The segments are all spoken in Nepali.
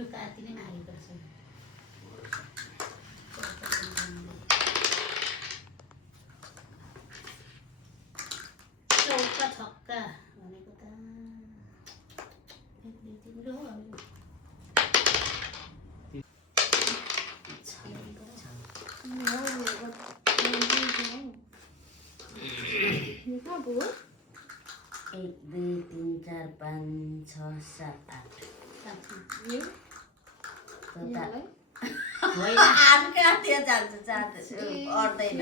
लुका आती नै मागेको रहेछ चौका छक्का भनेको त तिम्रो हो अब 1 2 3 4 5 6 7 8 यो होइन आज कहाँ त्यो जान्छ अट्दैन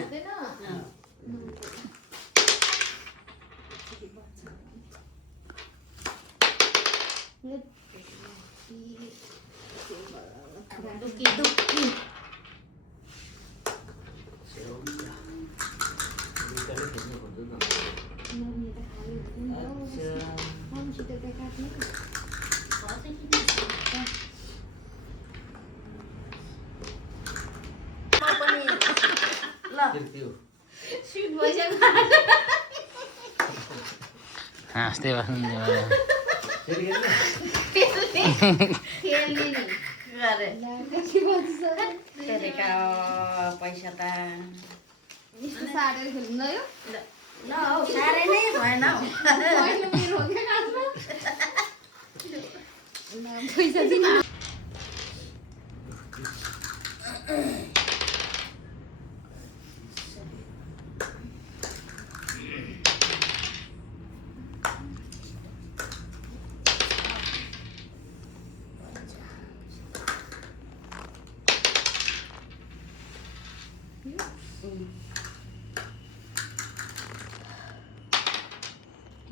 दुखी दुखी हाँस्दै बस्नु पैसा त सारेर खेल्नु यो ल हौ साह्रै नै भएन पैसा दिनु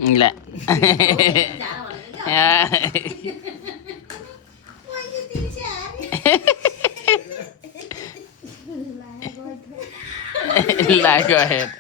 ल ला go ahead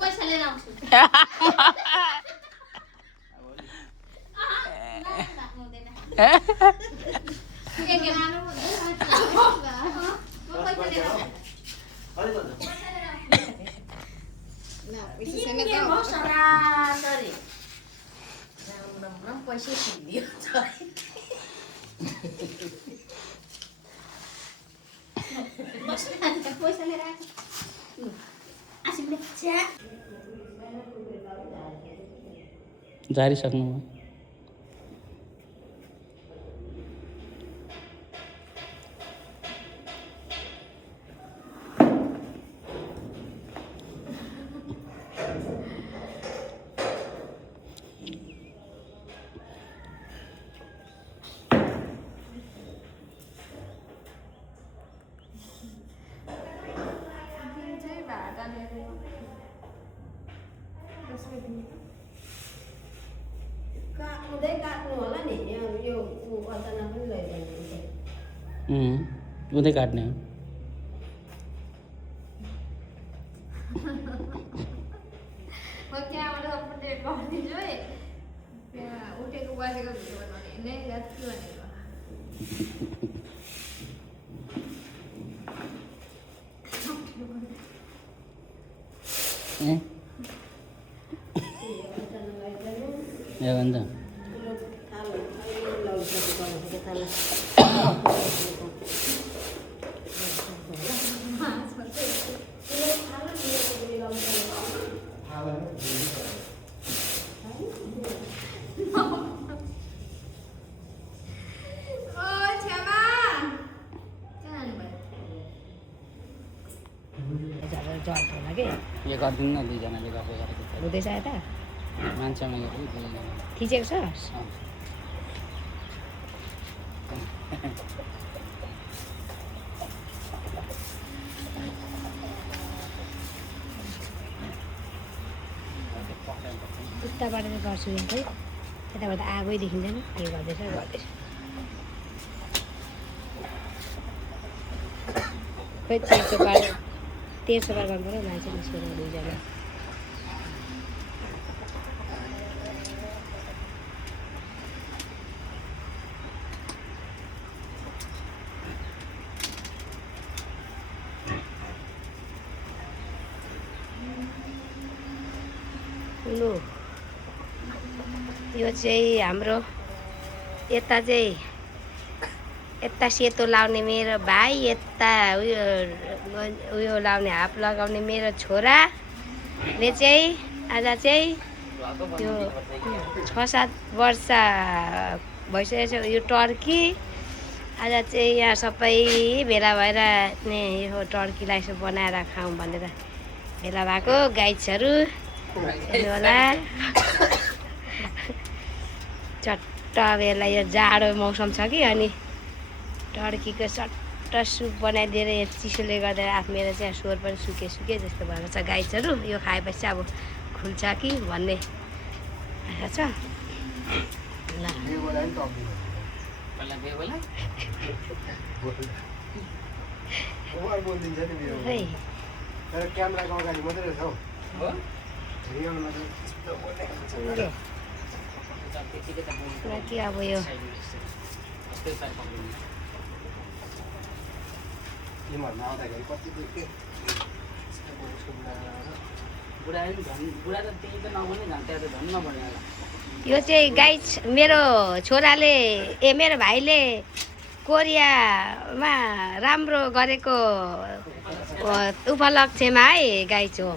पैसा लिएर आउँछु पैसा सिद्धियो पैसा लिएर झारिसक्नु उतै काट्ने हो उठेको बसेको भिडियो बनाउने जति भनेको ए भन्छ यो गरिदिनु न दुईजनाले गर्दै गरेको हुँदैछ यता मान्छेमा यो दुईजना खिचेको छ उताबाट चाहिँ गर्छु नि खै यताबाट आगै देखिँदैन के गर्दैछ खै तेर्सो पार गर्नु पऱ्यो मान्छे निस्केर दुईजना लु यो चाहिँ हाम्रो यता चाहिँ यता सेतो लाउने मेरो भाइ, यता उयो लाउने हाफ लगाउने मेरो छोराले चाहिँ आज चाहिँ यो 6-7 वर्ष भइसकेको छ यो टर्की। आज चाहिँ यहाँ सबै भेला भएर नि यो टर्कीलाई यसो बनाएर खाउँ भनेर भेला भएको गाइड्सहरू होला। चट्ट बेला यो जाडो मौसम छ कि अनि टर्कीको चट्ट सुप बनाइदिएर यो चिसोले गर्दा मेरो चाहिँ स्वर पनि सुके जस्तो भएको छ। गाइड्सहरू यो खाएपछि अब खुल्छ कि भन्ने आशा छ। ल क्यामेराको अगाडि मात्रै रहेछ हौ। कि अब यो टिमहरूमा आउँदाखेरि कति यो चाहिँ गाइड मेरो छोराले मेरो भाइले कोरियामा राम्रो गरेको उपलक्ष्यमा है गाइड हो।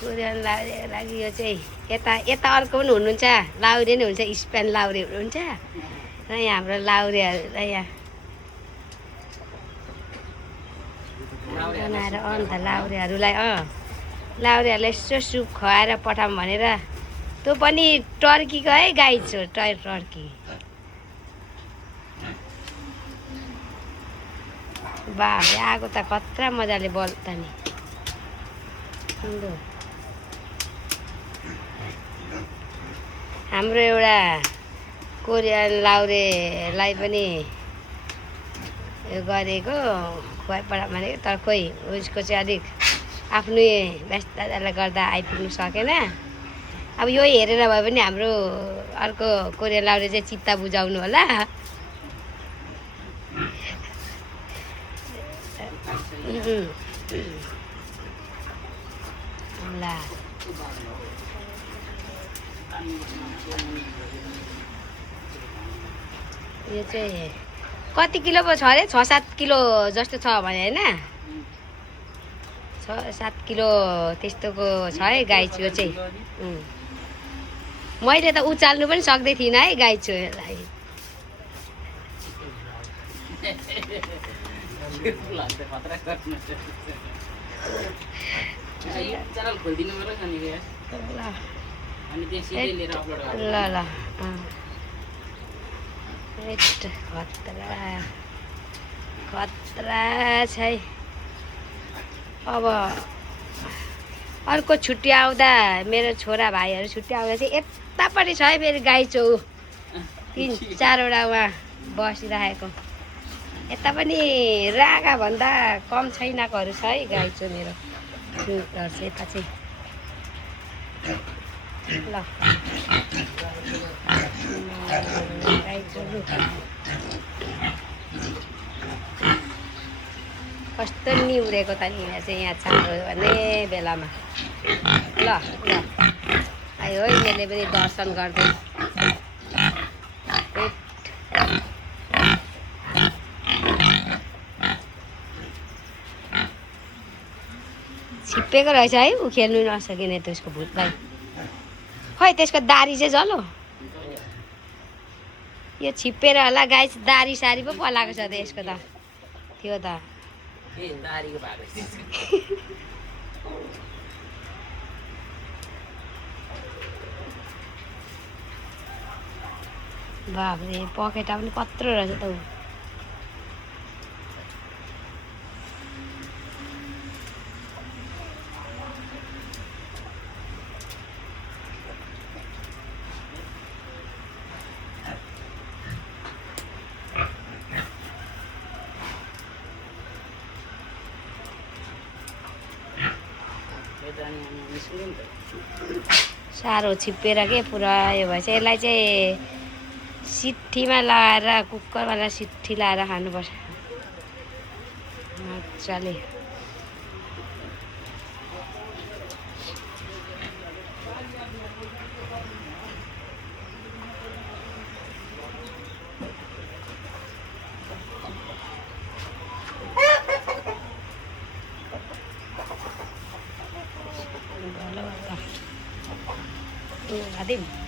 कोरियन लागि यो चाहिँ यता अर्को पनि हुनुहुन्छ, लाउरे नै हुन्छ, स्पेन लाउरे हुनुहुन्छ र यहाँ हाम्रो लाउरेहरूलाई यहाँ बनाएर अन्त लाउरेहरूलाई यसो सुप खुवाएर पठाऊँ भनेर। तँ पनि टर्कीको है गाई छु, टर्की। बाबे आगो त कत्रा मजाले बल्छ नि। हाम्रो एउटा कोरियन लाउरेलाई पनि यो गरेको खुवाइपडा भनेको, तर खोइ उसको चाहिँ अलिक आफ्नै व्यस्तताले गर्दा आइपुग्नु सकेन। अब यो हेरेर भए पनि हाम्रो अर्को कोरियन लाउरे चाहिँ चित्त बुझाउनु होला। ल यो चाहिँ कति किलो पो छ अरे? 6-7 किलो जस्तो छ भने होइन? 6-7 किलो त्यस्तोको छ है गाई छु यो चाहिँ। मैले त उचाल्नु पनि सक्दै थिइनँ है गाई छु यसलाई। ल खतरा छ है। अब अर्को छुट्टी आउँदा मेरो छोरा भाइहरू छुट्टी आउँदा चाहिँ यतापट्टि छ है फेरि गाई चौ 3-4वटा उहाँ बसिरहेको। यता पनि रागा भन्दा कम छैनकोहरू छ है गाई चौ मेरो चाहिँ यता चाहिँ। ल गाई चौ कस्तो निहुरेको त नि चाहिँ यहाँ छाम्रो भन्ने बेलामा। ल आयो है मैले पनि दर्शन गर्दै। छिप्पेको रहेछ है, ऊ खेल्नु नसकिने त्यसको भूतलाई। खै त्यसको दारी चाहिँ जलो, यो छिप्पेर होला गाई। दारी सारी पो पलाएको छ त यसको त। थियो त बाबरे पखेटा पनि कत्रो रहेछ त ऊ। साह्रो छिप्पेर के पुरा यो भएछ। यसलाई चाहिँ सिट्ठीमा लगाएर कुकरवाला सिट्ठी लगाएर खानुपर्छ मजाले। खादिम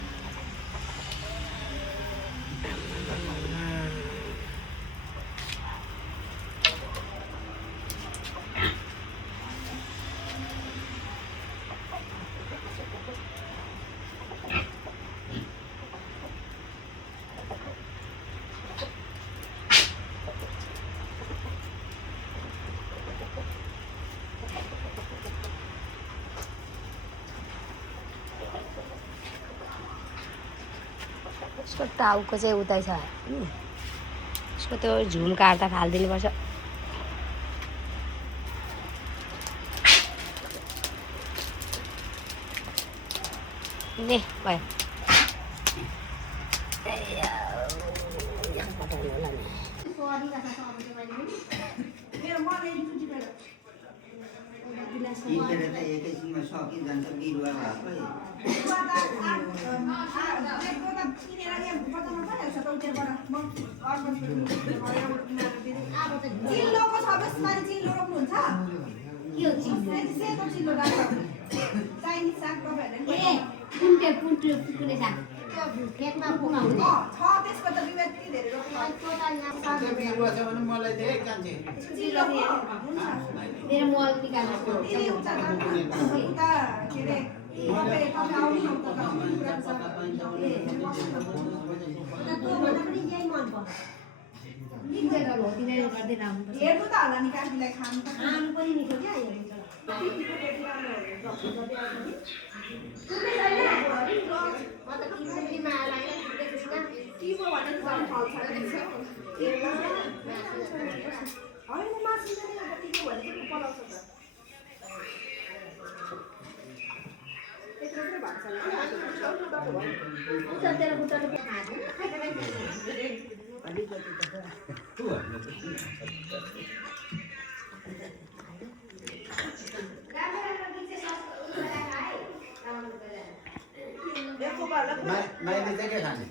उसको टाउको चाहिँ उतै छ उसको त्यो झुल काट्दा फालिदिनुपर्छ ने भयो एकैछिनमा सकिजान्छ बिरुवा भएकै चिल्लोको छ त्यसमाथि चिल्लो रोप्नुहुन्छ सेतो चिल्लो चाइनिज साग तपाईँहरूले छ त्यसको त बिरुवा यति धेरै बिरुवा छ भने मलाई दे कान्छे मेरो मल निकाल्नु उता के अरे तपाईँ आउनु हेर्नु त होला नि काकीलाई खानु पनि निक्ल्यो क्या मैले चाहिँ के खाने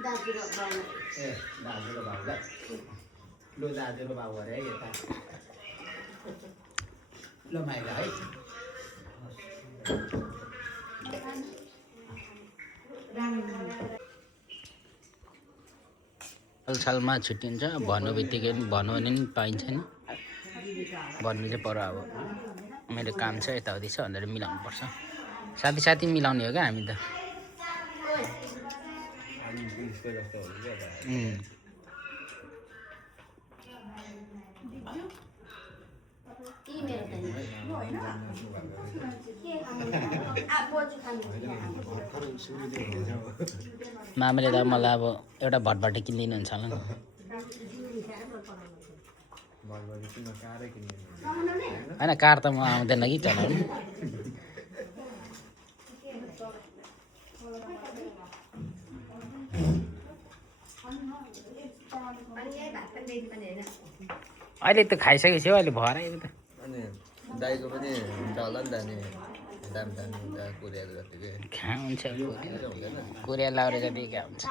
दाजु र बाउलाई लु दाजु र बाउ अरे यता ल माइला है सालमा छुट्टिन्छ भन्नु बित्तिकै भन्नु भने पनि पाइन्छ नि भन्नु चाहिँ पर अब मेरो काम छ यताउति छ भनेर मिलाउनु पर्छ साथी साथी मिलाउने हो क्या हामी त मामाले त मलाई अब एउटा भटभाटे किनिदिनुहुन्छ होला नि होइन कार त म आउँदैन कि चलाउनु अहिले त खाइसकेपछि अहिले भएर अहिले त अनि दाइको पनि हुन्छ होला नि त नि दाम दाम हुन्छ कोरियाको जतिकै कहाँ हुन्छ कोरिया लाउरे जति कहाँ हुन्छ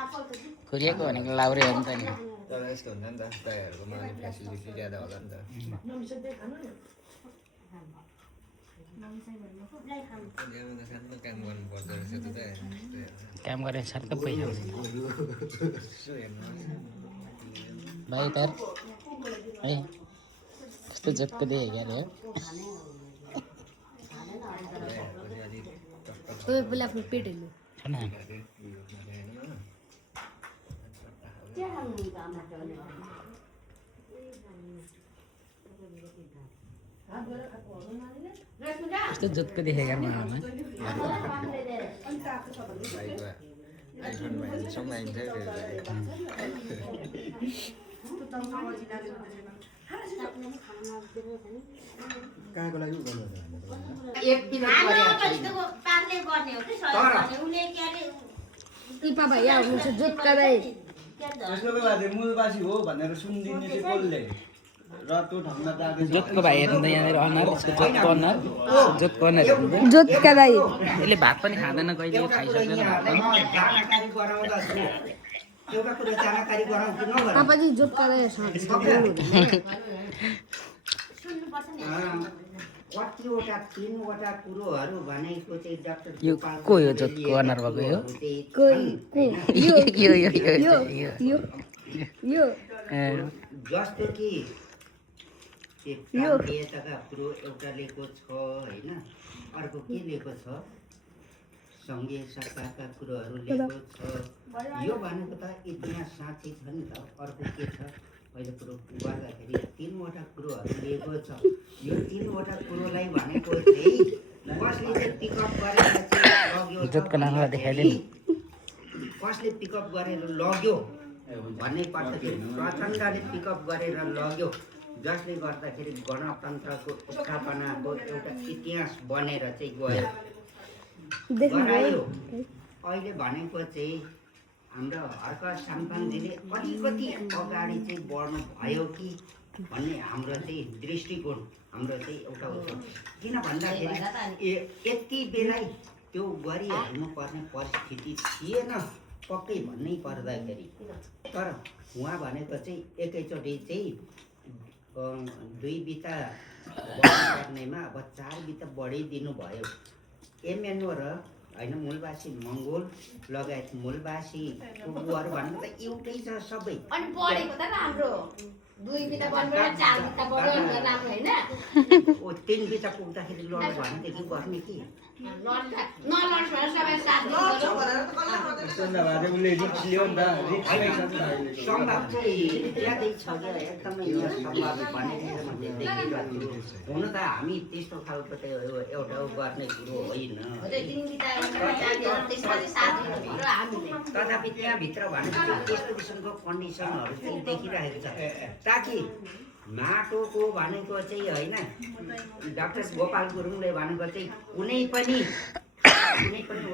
कोरियाको भनेको लाउरे हो नि त नि तर यस्तो हुन्छ नि त दाइहरूकोमा अलिक फेसिलिटी ज्यादा होला नि त काम गर्नु पर्दो रहेछ त काम गरेर साथै पैसा आउँछ यसो हेर्नुहोस् भाइ तर है कस्तो जत्को देखेको अरे आफ्नो पेट हेर्नु छैन कस्तो जत्को देखेको मामा आइफोनमा हेर्नुसँग आइन्छ कहाँको लागि गर्नु भैया हुनुहुन्छ जुत्का दाइ त्यसको मूलवासी हो भनेर सुनिदिने चाहिँ कसले रतु ढङ्ग जाँदैछ जोतको भाइ हेर्नु त यहाँनिर अनुहार उसको जोतको अनुहार जोतको अनुहार हेर्नु त जोतका दाई यसले भात पनि खाँदैन कहिले खाइसक्दैन भात पनि जानकारी गराउँदा एउटा कुरा जानकारी गराउँ कि नगराउँ तपाईँ जोतका दाई कतिवटा 3वटा कुरोहरू भनेको चाहिँ डाक्टर यो को हो जोतको अनुहार भएको यो जस्तो कि प्रान्तीयताका कुरो एउटा लिएको छ होइन अर्को के लिएको छ सङ्घीय सत्ताका कुरोहरू लिएको छ यो भनेको त इतिहास साँच्चै छ नि त अर्को के छ पहिलो कुरो गर्दाखेरि 3वटा कुरोहरू लिएको छ यो 3वटा कुरोलाई भनेको चाहिँ कसले चाहिँ पिकअप गरेर लग्यो जोतको नामलाई देखाइदिनु कसले पिकअप गरेर लग्यो भन्ने पर्दाखेरि प्रचण्डले पिकअप गरेर लग्यो जसले गर्दाखेरि गणतन्त्रको स्थापनाको एउटा इतिहास बनेर चाहिँ गयो गरायो अहिले भनेको चाहिँ हाम्रो हर्क साम्पाङजीले अलिकति अगाडि चाहिँ बढ्नु भयो कि भन्ने हाम्रो चाहिँ दृष्टिकोण हाम्रो चाहिँ एउटा किन भन्दाखेरि यति बेला त्यो गरिहाल्नु पर्ने परिस्थिति थिएन पक्कै भन्नै पर्दाखेरि तर उहाँ भनेको चाहिँ एकैचोटि चाहिँ 2 बिता बढ्नुपर्नेमा अब 4 बिता बढाइदिनु भयो एमएनओ र होइन मूलवासी मङ्गोल लगायत मूलवासी कुकुरहरू भन्नु त एउटै छ सबै अनि बढेको त राम्रो 2 बिता बढ्यो 4 बिता बढ्यो राम्रो हैन 3 बिता पुग्दाखेरि लड भनेदेखि गर्ने कि नलड्छ सबै साथ उसले रिक्स लियो नि त रिक्स सम्भव चाहिँ ज्यादै छ क्या एकदमै सम्भव भनेको देखिरहेको हुन त हामी त्यस्तो खालको त एउटा गर्ने कुरो होइन तथापि त्यहाँभित्र भनेको त्यस्तो किसिमको कन्डिसनहरू चाहिँ देखिरहेको छ ताकि माटोको भनेको चाहिँ होइन डाक्टर गोपाल गुरुङले भनेको चाहिँ कुनै पनि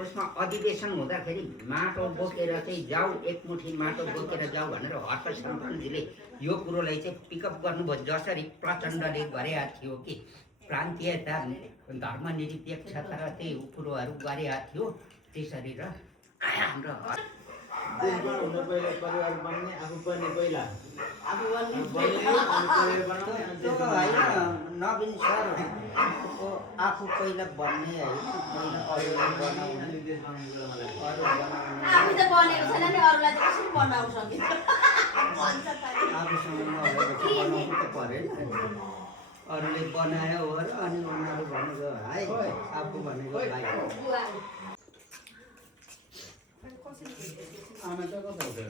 उसमा अधिवेशन हुँदाखेरि माटो बोकेर चाहिँ जाऊ एकमुठी माटो बोकेर जाऊ भनेर हर्क साम्पाङजीले यो कुरोलाई चाहिँ पिकअप गर्नुभयो जसरी प्रचण्डले गरेका थियो कि प्रान्तीयता धर्मनिरपेक्षता र त्यही कुरोहरू गरेका थियो त्यसरी र हाम्रो देशमा हुन पहिला परिवार बन्ने आफू पनि पहिला आफू नवीन सर आफू पहिला बन्ने है पहिला अरूलाई बनाउने हामी त बनेको छैन नि अरूलाई चाहिँ कसरी बनाउन सकिन्छ आफूसँग नभएपछि बनाउनु त परेन अरूले बनायो हो र अनि उनीहरू भनेको हाई आफू भनेको भाइ आमा त कता उठेर